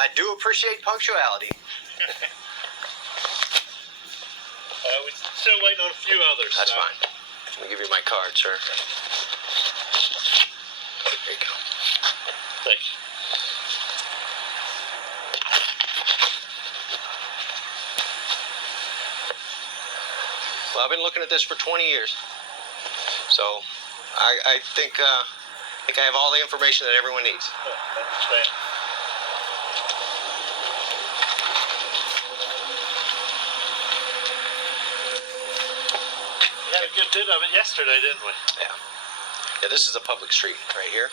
I do appreciate punctuality. We're still waiting on a few others. That's fine. Let me give you my card, sir. There you go. Thank you. Well, I've been looking at this for 20 years. So I think I have all the information that everyone needs. I understand. We had a good bit of it yesterday, didn't we? Yeah. Yeah, this is a public street right here.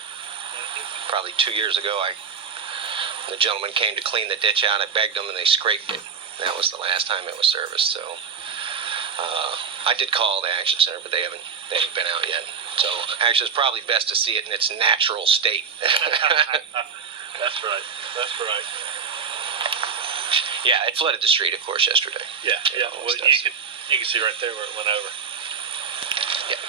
Probably 2 years ago, the gentleman came to clean the ditch out. I begged them, and they scraped it. That was the last time it was serviced. So I did call the Action Center, but they haven't been out yet. So actually, it's probably best to see it in its natural state. That's right. That's right. Yeah, it flooded the street, of course, yesterday. Yeah. Well, you can see right there where it went over. Yeah.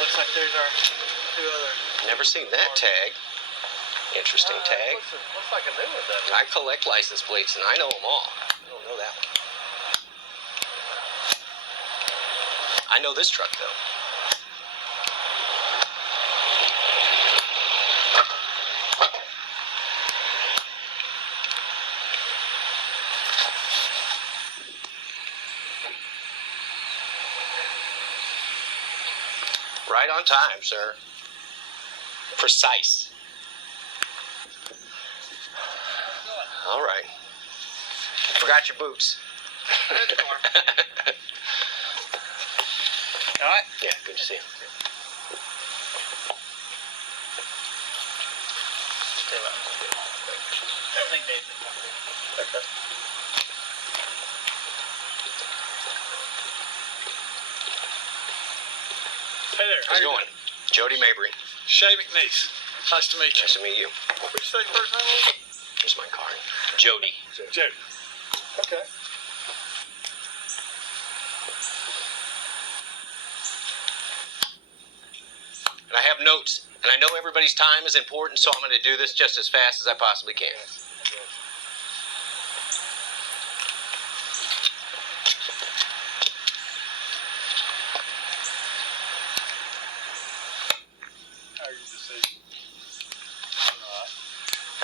Looks like there's our two other. Never seen that tag. Interesting tag. Looks like a new one, doesn't it? I collect license plates, and I know them all. I don't know that one. I know this truck, though. Right on time, sir. Precise. All right. Forgot your boots. All right. Yeah, good to see you. I think David. Okay. Hey there. How's it going? Jody Mabry. Shay McNeese. Nice to meet you. Nice to meet you. What did you say your first name was? Here's my card. Jody. Jody. Okay. And I have notes, and I know everybody's time is important, so I'm going to do this just as fast as I possibly can. How are you this evening? All right.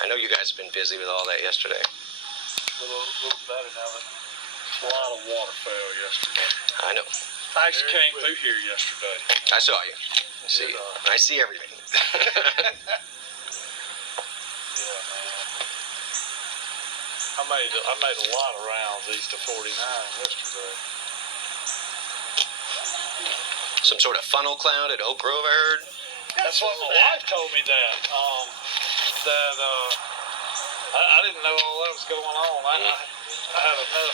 I know you guys have been busy with all that yesterday. A little better now. A lot of water fell yesterday. I know. I actually came through here yesterday. I saw you. I see everything. Yeah, man. I made a lot of rounds east of 49 yesterday. Some sort of funnel cloud at Oak Grove, I heard. That's what my wife told me that. I didn't know all that was going on. I had enough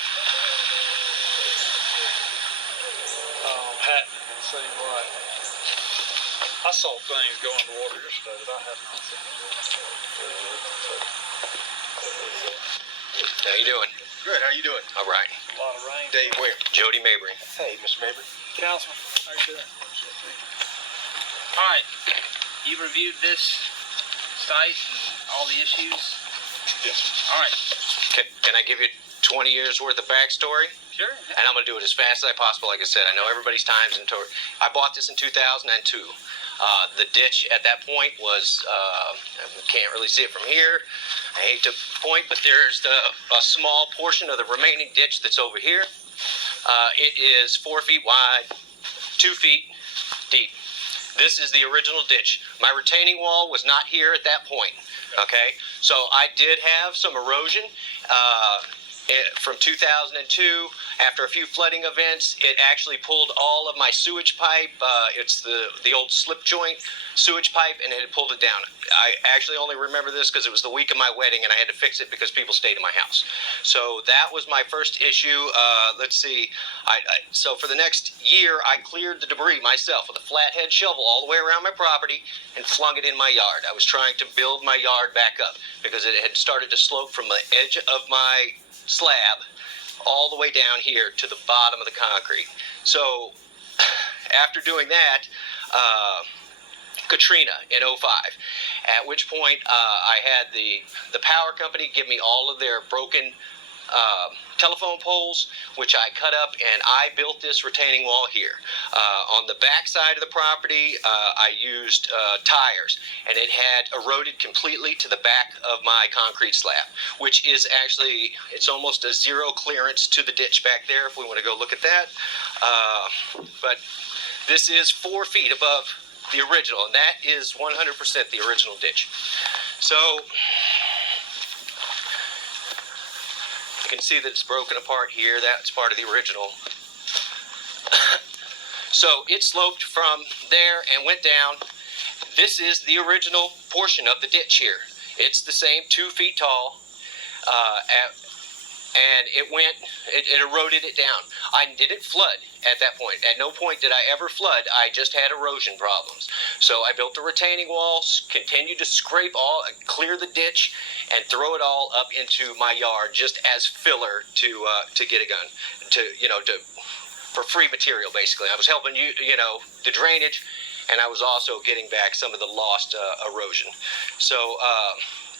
happening, it seemed like. I saw things go in the water yesterday that I had not seen before. How you doing? Good. How you doing? All right. A lot of rain. Dave where? Jody Mabry. Hey, Mr. Mabry. Councilman, how you doing? All right, you reviewed this site and all the issues? Yes. All right. Can I give you 20 years worth of backstory? Sure. And I'm going to do it as fast as I possible. Like I said, I know everybody's time's in tour. I bought this in 2002. The ditch at that point was, can't really see it from here. I hate to point, but there's a small portion of the remaining ditch that's over here. It is 4 feet wide, 2 feet deep. This is the original ditch. My retaining wall was not here at that point. Okay, so I did have some erosion from 2002. After a few flooding events, it actually pulled all of my sewage pipe. It's the old slip joint sewage pipe, and it had pulled it down. I actually only remember this because it was the week of my wedding, and I had to fix it because people stayed in my house. So that was my first issue. Let's see. So for the next year, I cleared the debris myself with a flathead shovel all the way around my property and flung it in my yard. I was trying to build my yard back up because it had started to slope from the edge of my slab all the way down here to the bottom of the concrete. So after doing that, Katrina in '05, at which point I had the power company give me all of their broken telephone poles, which I cut up, and I built this retaining wall here. On the back side of the property, I used tires, and it had eroded completely to the back of my concrete slab, which is actually, it's almost a zero clearance to the ditch back there if we want to go look at that. But this is 4 feet above the original, and that is 100% the original ditch. So you can see that it's broken apart here. That's part of the original. So it sloped from there and went down. This is the original portion of the ditch here. It's the same 2 feet tall, and it eroded it down. I didn't flood at that point. At no point did I ever flood. I just had erosion problems. So I built a retaining wall, continued to clear the ditch, and throw it all up into my yard just as filler to get a gun, for free material basically. I was helping the drainage, and I was also getting back some of the lost erosion. So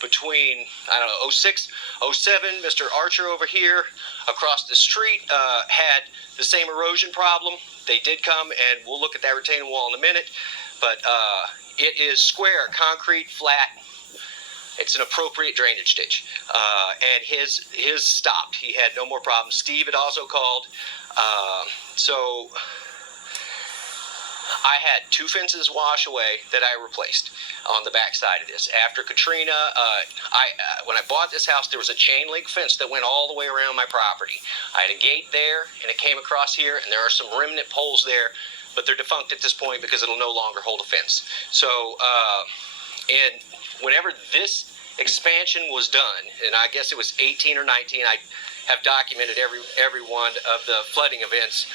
between, I don't know, '06, '07, Mr. Archer over here across the street had the same erosion problem. They did come, and we'll look at that retaining wall in a minute, but it is square, concrete, flat. It's an appropriate drainage ditch, and his stopped. He had no more problems. Steve had also called, so I had 2 fences wash away that I replaced on the back side of this. After Katrina, when I bought this house, there was a chain link fence that went all the way around my property. I had a gate there, and it came across here, and there are some remnant poles there, but they're defunct at this point because it'll no longer hold a fence. So, and whenever this expansion was done, and I guess it was 18 or 19, I have documented every one of the flooding events,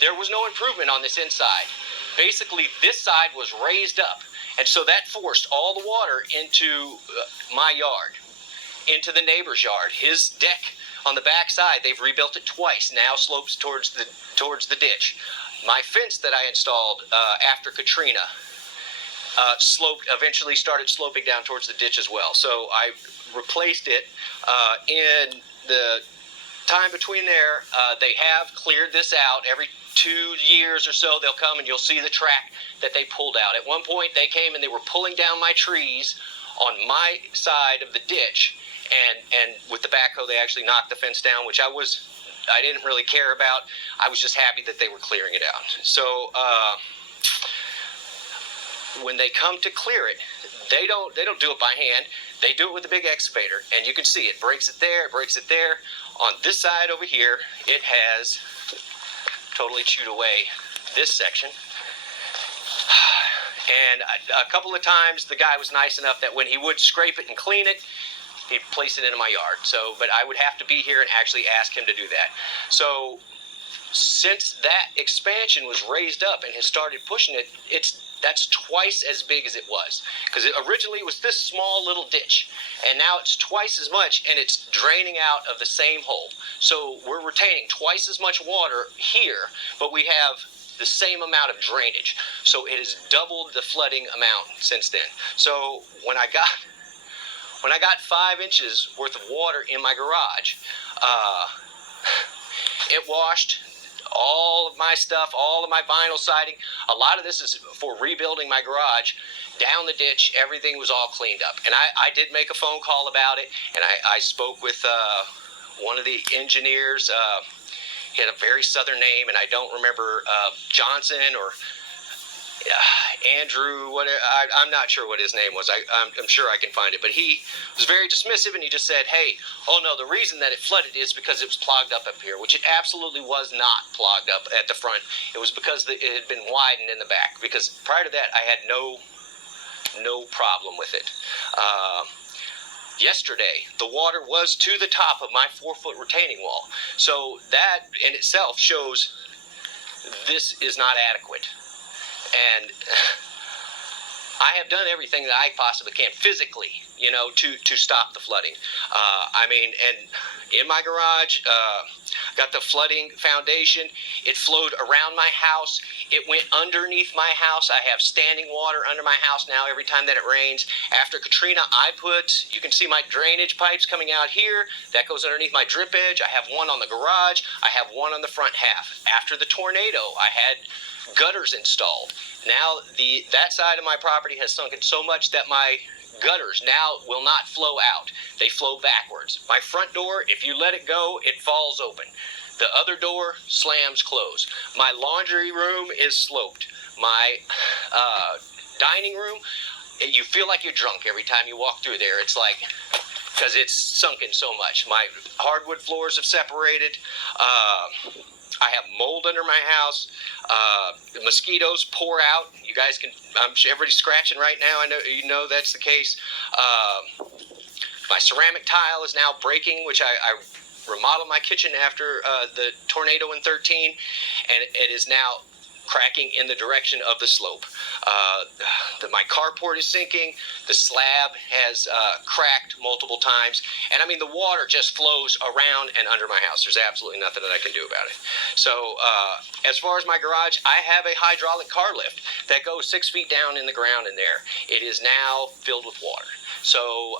there was no improvement on this inside. Basically, this side was raised up, and so that forced all the water into my yard, into the neighbor's yard. His deck on the back side, they've rebuilt it twice, now slopes towards the ditch. My fence that I installed after Katrina eventually started sloping down towards the ditch as well. So I replaced it. In the time between there, they have cleared this out. Every 2 years or so, they'll come and you'll see the track that they pulled out. At one point, they came and they were pulling down my trees on my side of the ditch, and with the backhoe, they actually knocked the fence down, which I didn't really care about. I was just happy that they were clearing it out. So when they come to clear it, they don't do it by hand. They do it with a big excavator, and you can see it breaks it there, it breaks it there. On this side over here, it has totally chewed away this section. And a couple of times, the guy was nice enough that when he would scrape it and clean it, he'd place it into my yard. So, but I would have to be here and actually ask him to do that. So, since that expansion was raised up and has started pushing it, that's twice as big as it was. Because originally it was this small little ditch, and now it's twice as much, and it's draining out of the same hole. So we're retaining twice as much water here, but we have the same amount of drainage. So it has doubled the flooding amount since then. So when I got 5 inches worth of water in my garage, it washed all of my stuff, all of my vinyl siding. A lot of this is for rebuilding my garage. Down the ditch, everything was all cleaned up. And I did make a phone call about it, and I spoke with one of the engineers. He had a very southern name, and I don't remember Johnson or Andrew, I'm not sure what his name was. I'm sure I can find it. But he was very dismissive, and he just said, hey, oh no, the reason that it flooded is because it was clogged up here, which it absolutely was not clogged up at the front. It was because it had been widened in the back, because prior to that, I had no problem with it. Yesterday, the water was to the top of my 4-foot retaining wall. So that in itself shows this is not adequate. And I have done everything that I possibly can physically you know, to stop the flooding. I mean, and in my garage, got the flooding foundation. It flowed around my house. It went underneath my house. I have standing water under my house now every time that it rains. After Katrina, you can see my drainage pipes coming out here. That goes underneath my drip edge. I have one on the garage. I have one on the front half. After the tornado, I had gutters installed. Now that side of my property has sunken so much that my gutters now will not flow out. They flow backwards. My front door, if you let it go, it falls open. The other door slams closed. My laundry room is sloped. My dining room, you feel like you're drunk every time you walk through there. It's like, because it's sunken so much. My hardwood floors have separated. I have mold under my house. The mosquitoes pour out. You guys can, I'm sure everybody's scratching right now. I know you know that's the case. My ceramic tile is now breaking, which I remodeled my kitchen after the tornado in 13, and it is now cracking in the direction of the slope. My carport is sinking. The slab has cracked multiple times, and I mean the water just flows around and under my house. There's absolutely nothing that I can do about it. So as far as my garage, I have a hydraulic car lift that goes 6 feet down in the ground in there. It is now filled with water. So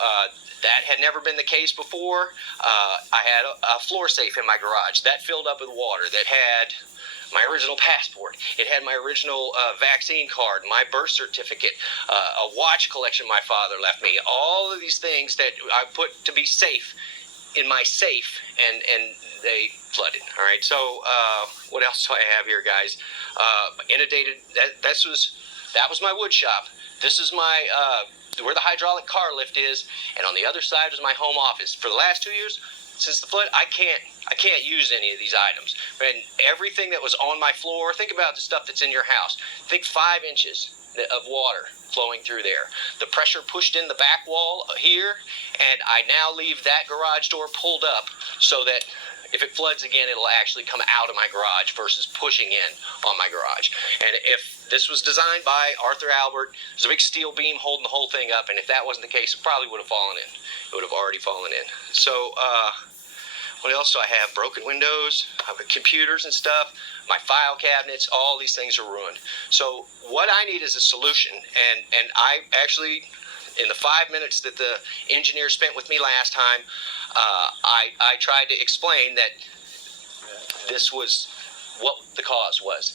that had never been the case before. I had a floor safe in my garage that filled up with water, that had my original passport. It had my original vaccine card, my birth certificate, a watch collection my father left me. All of these things that I put to be safe in my safe, and they flooded. All right. So what else do I have here, guys? Inundated. That was my wood shop. This is my where the hydraulic car lift is, and on the other side is my home office. For the last 2 years, since the flood, I can't use any of these items. And everything that was on my floor, think about the stuff that's in your house. Think 5 inches of water flowing through there. The pressure pushed in the back wall here, and I now leave that garage door pulled up so that if it floods again, it'll actually come out of my garage versus pushing in on my garage. And if this was designed by Arthur Albert, there's a big steel beam holding the whole thing up, and if that wasn't the case, it probably would have fallen in. It would have already fallen in. So what else do I have? Broken windows, computers and stuff, my file cabinets, all these things are ruined. So what I need is a solution, and I actually, in the 5 minutes that the engineer spent with me last time, I tried to explain that this was what the cause was.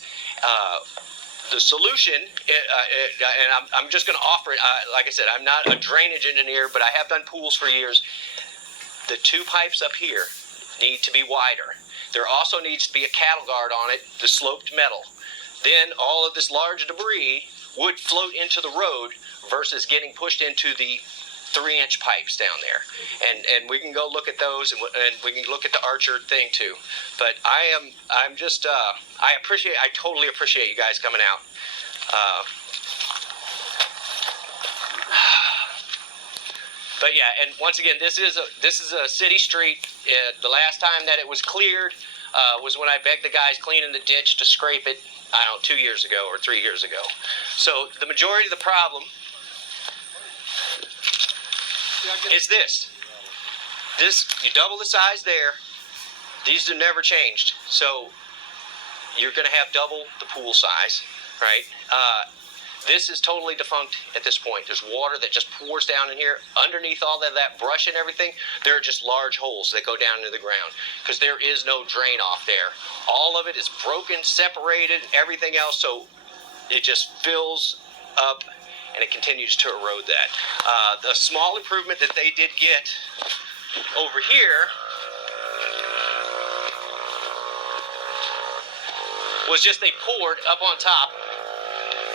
The solution, and I'm just going to offer it, like I said, I'm not a drainage engineer, but I have done pools for years. The 2 pipes up here need to be wider. There also needs to be a cattle guard on it, the sloped metal. Then all of this large debris would float into the road versus getting pushed into the 3-inch pipes down there. And we can go look at those, and we can look at the Archer thing too. But I totally appreciate you guys coming out. But yeah, and once again, this is a city street. The last time that it was cleared was when I begged the guys cleaning the ditch to scrape it, I don't know, 2 years ago or 3 years ago. So the majority of the problem is this. You double the size there. These have never changed. So you're going to have double the pool size, right? This is totally defunct at this point. There's water that just pours down in here. Underneath all that brush and everything, there are just large holes that go down into the ground because there is no drain off there. All of it is broken, separated, everything else, so it just fills up and it continues to erode that. The small improvement that they did get over here was just they poured up on top.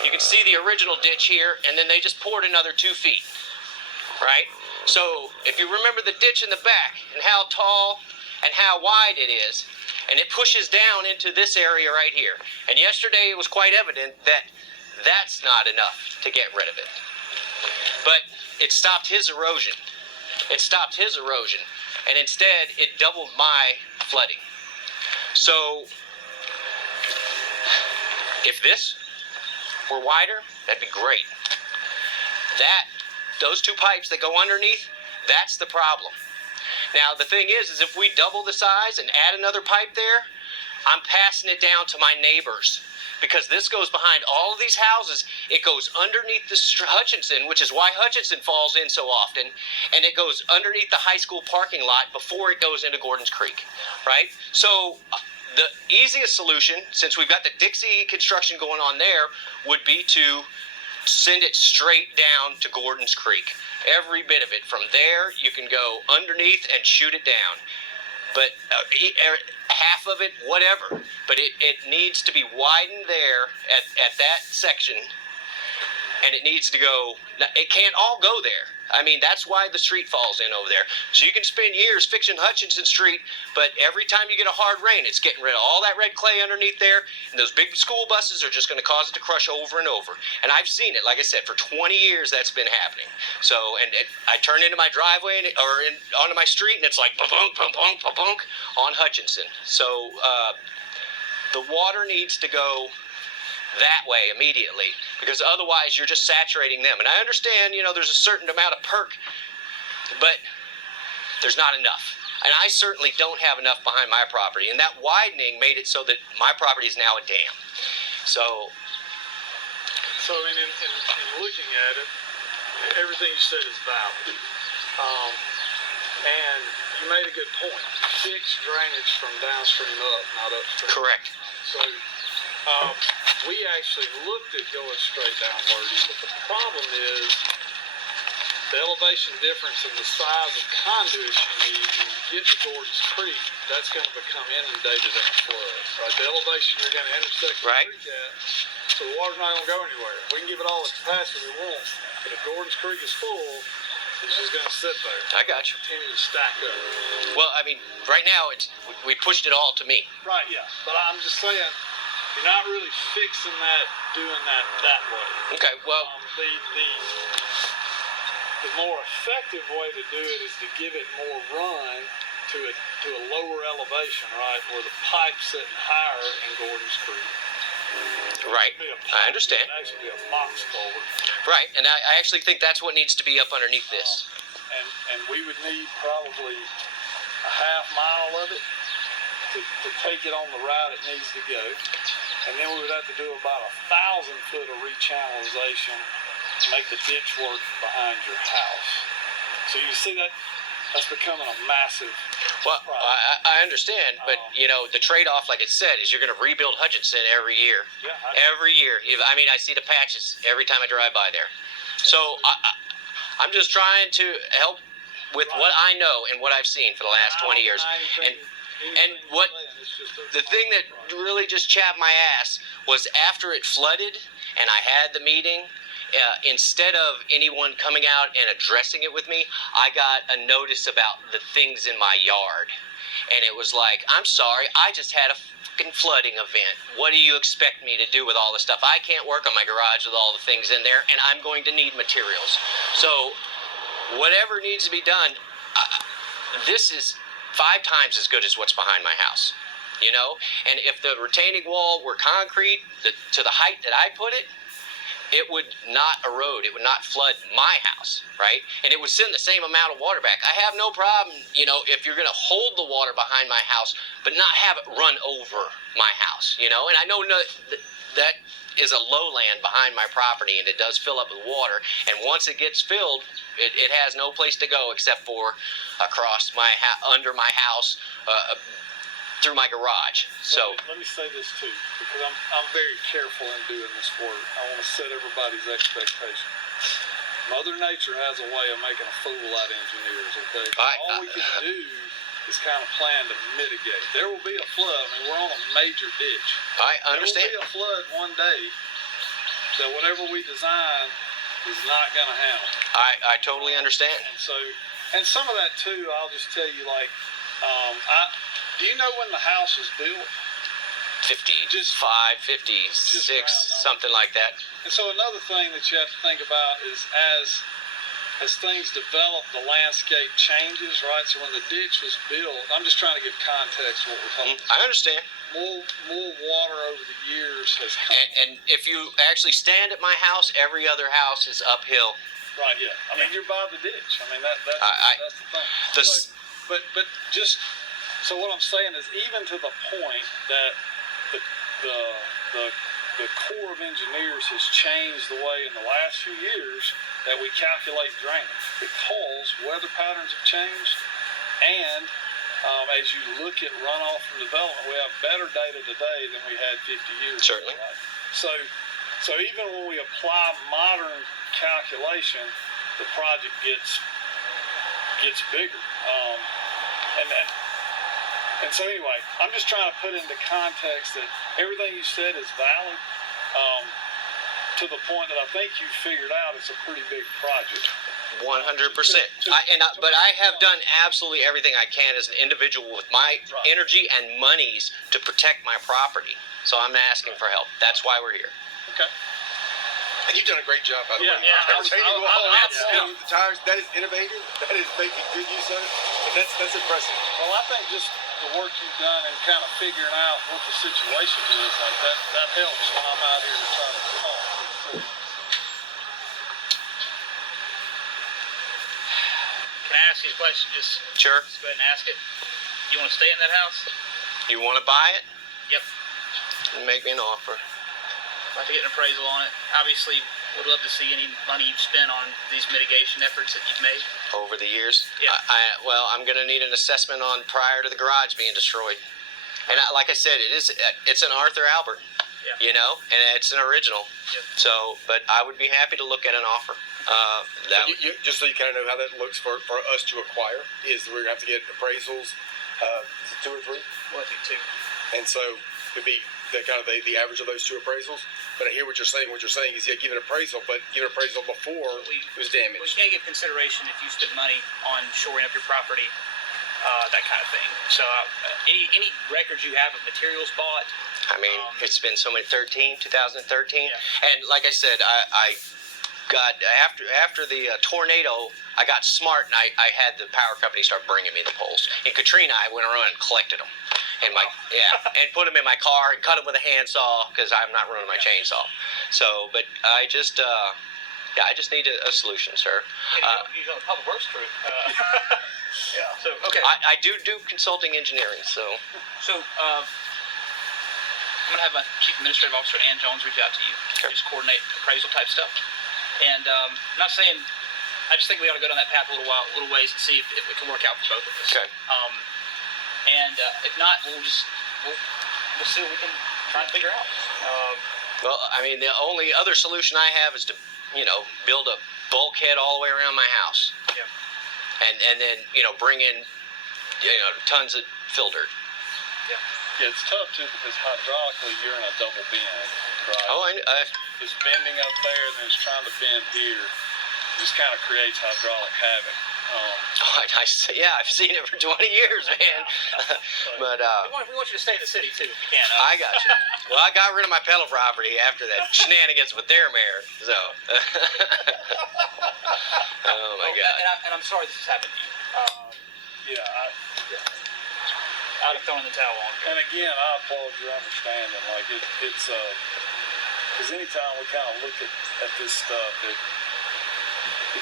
You can see the original ditch here, and then they just poured another 2 feet, right? So if you remember the ditch in the back and how tall and how wide it is, and it pushes down into this area right here. And yesterday it was quite evident that that's not enough to get rid of it. But it stopped his erosion. It stopped his erosion, and instead it doubled my flooding. So if this were wider, that'd be great. That those two pipes that go underneath, that's the problem. Now, the thing is if we double the size and add another pipe there, I'm passing it down to my neighbors. Because this goes behind all of these houses, it goes underneath the Hutchinson, which is why Hutchinson falls in so often, and it goes underneath the high school parking lot before it goes into Gordon's Creek, right? So the easiest solution, since we've got the Dixie construction going on there, would be to send it straight down to Gordon's Creek. Every bit of it. From there, you can go underneath and shoot it down. But half of it, whatever. But it needs to be widened there at that section, and it needs to go. It can't all go there. I mean, that's why the street falls in over there. So you can spend years fixing Hutchinson Street, but every time you get a hard rain, it's getting rid of all that red clay underneath there, and those big school buses are just going to cause it to crush over and over. And I've seen it, like I said, for 20 years that's been happening. So, I turn into my driveway onto my street, and it's like ba-bunk, ba-bunk, ba-bunk on Hutchinson. So the water needs to go that way immediately, because otherwise you're just saturating them. And I understand, there's a certain amount of perk, but there's not enough. And I certainly don't have enough behind my property. And that widening made it so that my property is now a dam. So in looking at it, everything you said is valid. And you made a good point. Fix drainage from downstream up, not upstream. correct. So we actually looked at going straight down Wordy, but the problem is the elevation difference in the size of conduits you need when you get to Gordon's Creek. That's going to become inundated in a flood. Right? The elevation you're going to intersect the Right. creek at, so the water's not going to go anywhere. We can give it all the capacity we want, but if Gordon's Creek is full, it's just going to sit there. I got you. Continue to stack up. Well, I mean, right now we pushed it all to me. Right, yeah. But I'm just saying, you're not really fixing that, doing that way. Okay, well, The more effective way to do it is to give it more run to a lower elevation, right, where the pipe's sitting higher in Gordon's Creek. right. I understand. It'd actually be a box culvert. Right, and I actually think that's what needs to be up underneath this. And we would need probably a half mile of it to take it on the route it needs to go. And then we would have to do about 1,000 foot of rechannelization to make the ditch work behind your house. So you see that's becoming a massive Well, problem. I understand, but the trade-off, like it said, is you're going to rebuild Hutchinson every year. Yeah, Every year. I see the patches every time I drive by there. So I'm just trying to help with what I know and what I've seen for the last 20 years. And what the thing that really just chapped my ass was after it flooded and I had the meeting, instead of anyone coming out and addressing it with me, I got a notice about the things in my yard. And it was like, I'm sorry, I just had a fucking flooding event. What do you expect me to do with all this stuff? I can't work on my garage with all the things in there, and I'm going to need materials. So whatever needs to be done, this is 5 times as good as what's behind my house. And if the retaining wall were concrete to the height that I put it, it would not erode, it would not flood my house, right? And it would send the same amount of water back. I have no problem, if you're going to hold the water behind my house, but not have it run over my house, And I know that is a lowland behind my property, and it does fill up with water. And once it gets filled, it has no place to go except for across under my house, through my garage. So let me say this too, because I'm very careful in doing this work. I want to set everybody's expectation. Mother Nature has a way of making a fool out of engineers. Okay, all we can do is kind of plan to mitigate. There will be a flood. We're on a major ditch. I understand. There will be a flood one day that whatever we design is not going to handle. I totally understand. And some of that too, I'll just tell you, like, do you know when the house was built? 55, 56, something like that. And so another thing that you have to think about is as things develop, the landscape changes, right? So when the ditch was built, I'm just trying to give context to what we're talking about. I understand. More water over the years has come. And if you actually stand at my house, every other house is uphill Right, yeah. I mean, you're by the ditch. I mean, that's the thing. This, But just, so what I'm saying is, even to the point that the Corps of Engineers has changed the way in the last few years that we calculate drainage, because weather patterns have changed, and as you look at runoff from development, we have better data today than we had 50 years ago. Certainly. Right? So even when we apply modern calculation, the project gets bigger. And so anyway, I'm just trying to put into context that everything you said is valid, to the point that I think you figured out it's a pretty big project. 100%. But I have done absolutely everything I can as an individual with my energy and monies to protect my property. So I'm asking for help. That's why we're here. Okay. And you've done a great job, by the way. Yeah. Every time you go home, the tires, that is innovative. That is making good use of it. And that's impressive. Well, I think just the work you've done and kind of figuring out what the situation is, like that helps when I'm out here to try to talk. Can I ask you a question? Just Sure. go ahead and ask it. You want to stay in that house? You want to buy it? Yep. Make me an offer. I'd like to get an appraisal on it. Obviously, would love to see any money you've spent on these mitigation efforts that you've made. Over the years? Yeah. Well, I'm going to need an assessment on prior to the garage being destroyed. And like I said, it's an Arthur Albert, Yeah. you know, and it's an original. Yeah. So, but I would be happy to look at an offer. Just so you kind of know how that looks for us to acquire, is we're going to have to get appraisals, is it 2 or 3? Well, I think two. And so it'd be the kind of the average of those 2 appraisals. But I hear what you're saying. What you're saying is, yeah, give an appraisal, but give an appraisal before it was We damaged. can't give consideration if you spend money on shoring up your property, that kind of thing. So any records you have of materials bought. I mean, it's been so many, 2013. Yeah. And like I said, I got, after the tornado, I got smart and I had the power company start bringing me the poles. In Katrina, I went around and collected them. And and put them in my car and cut them with a handsaw because I'm not running my chainsaw. So, but I just need a solution, sir. You're on the public works crew. Yeah. So okay. I do consulting engineering, so. I'm gonna have my chief administrative officer Ann Jones reach out to you. Okay. Just coordinate appraisal type stuff. And I'm not saying. I just think we ought to go down that path a little ways and see if it can work out for both of us. Okay. And if not, we'll see what we can try and figure out. Well, I mean, the only other solution I have is to, build a bulkhead all the way around my house. Yeah. And then, bring in, tons of filter. Yeah. Yeah, it's tough too because hydraulically you're in a double bend, right? Oh, It's bending up there and then it's trying to bend here. It just kind of creates hydraulic havoc. I've seen it for 20 years, man. But we want you to stay in the city too, if you can. I got you. Well, I got rid of my pedal property after that shenanigans with their mayor. So. Oh my God. And I'm sorry this has happened to you. I'd have thrown in the towel on you. And again, I applaud your understanding. Like it's because anytime we kind of look at this stuff, it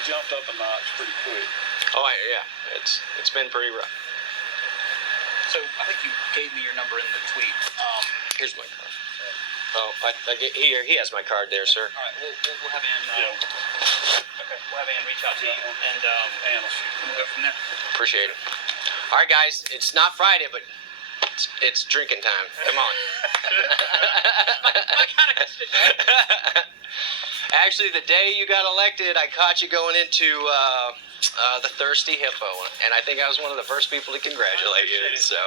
jumped up a notch pretty quick. Oh yeah, it's been pretty rough. So I think you gave me your number in the tweet. Here's my card. Oh, he has my card there, sir. All right, we'll have Ann. Okay, we'll have Ann reach out to you, and we'll go from there. Appreciate it. All right, guys, it's not Friday, but it's drinking time. Come on. Actually, the day you got elected, I caught you going into the Thirsty Hippo, and I think I was one of the first people to congratulate you. So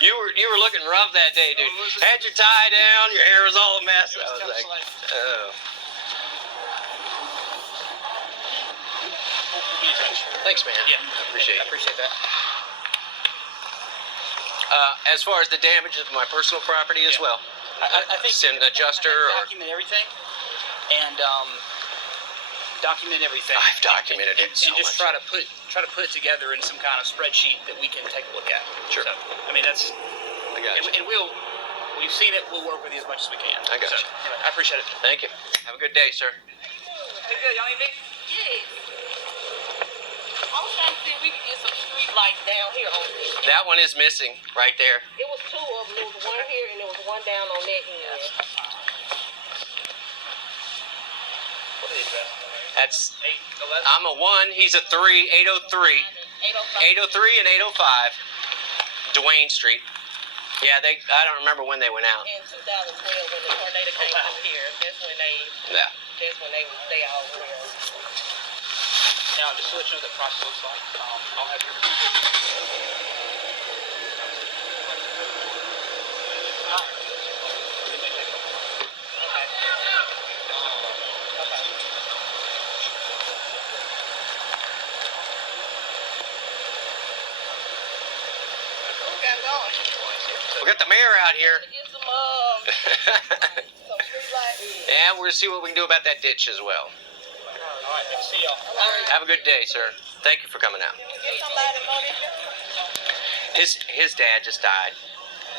you were looking rough that day, dude. Had your tie down, your hair was all a mess. I was like, oh. Thanks, man. Yeah, I appreciate it. I appreciate that. As far as the damage of my personal property as well. I think send an adjuster or document everything, and document everything. I've documented it so and just much. try to put it together in some kind of spreadsheet that we can take a look at. Sure. So, I mean that's. I got you. And we've seen it. We'll work with you as much as we can. I got you. Anyway, I appreciate it. Thank you. Have a good day, sir. Hey, good. Y'all need me? Yeah. we could get some street lights down here on this. That one is missing right there. It was two of them. There was one here and there was one down on that end. What are the address? That's 811. I'm a 1. He's a 3. 803. 803 and 805. Dwayne Street. Yeah, I don't remember when they went out. In 2012, when the tornado came through here, that's when they all were. Now, just to let you know what the process looks like, I'll have your. We got the mayor out here. Get some some street lights. Yeah, we're gonna see what we can do about that ditch as well. All right, good to see y'all. Have a good day, sir. Thank you for coming out. Get somebody more than His dad just died,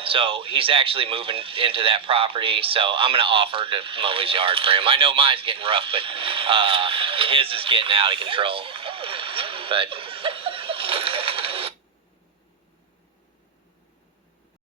so he's actually moving into that property. So I'm gonna offer to mow his yard for him. I know mine's getting rough, but his is getting out of control. But